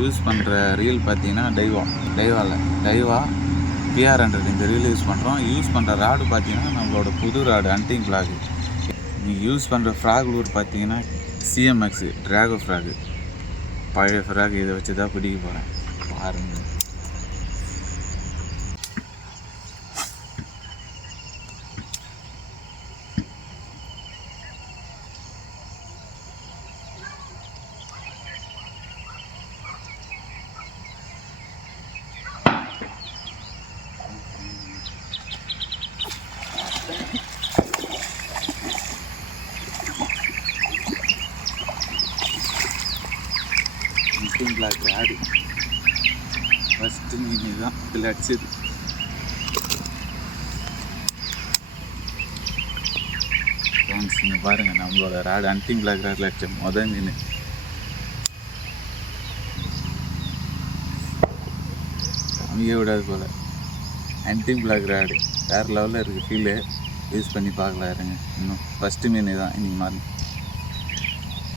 Use பண்ணுற reel பார்த்தீங்கன்னா டைவா PR100 இந்த ரீல் யூஸ் பண்ணுறோம். யூஸ் பண்ணுற ராடு பார்த்தீங்கன்னா நம்மளோட புது ராடு ஹண்டிங் ஃப்ளாகு. நீங்கள் யூஸ் பண்ணுற ஃப்ராக் லூர் பார்த்தீங்கன்னா CMX ட்ராகோ ஃப்ராகு. பழைய ஃப்ராக் இதை வச்சு தான் பிடிக்க போகிறேன் பாருங்கள். ஹண்டிங் ஃப்ளாக் ராடு ஃபஸ்ட்டு மீன் தான் இதில் அடிச்சது. ஃப்ரெண்ட்ஸ் நீங்கள் பாருங்கள், நம்மளோட ராடு ஹண்டிங் ஃப்ளாக் ராடில் அடித்த மொதல் மீன். அமைய விடாது போல். ஹண்டிங் ஃப்ளாக் ராடு வேறு லெவலில் இருக்குது. ஃபீலு யூஸ் பண்ணி பார்க்கலாம் இருங்க. இன்னும் ஃபஸ்ட்டு மீன் தான் இன்றைக்கி மாறணும்.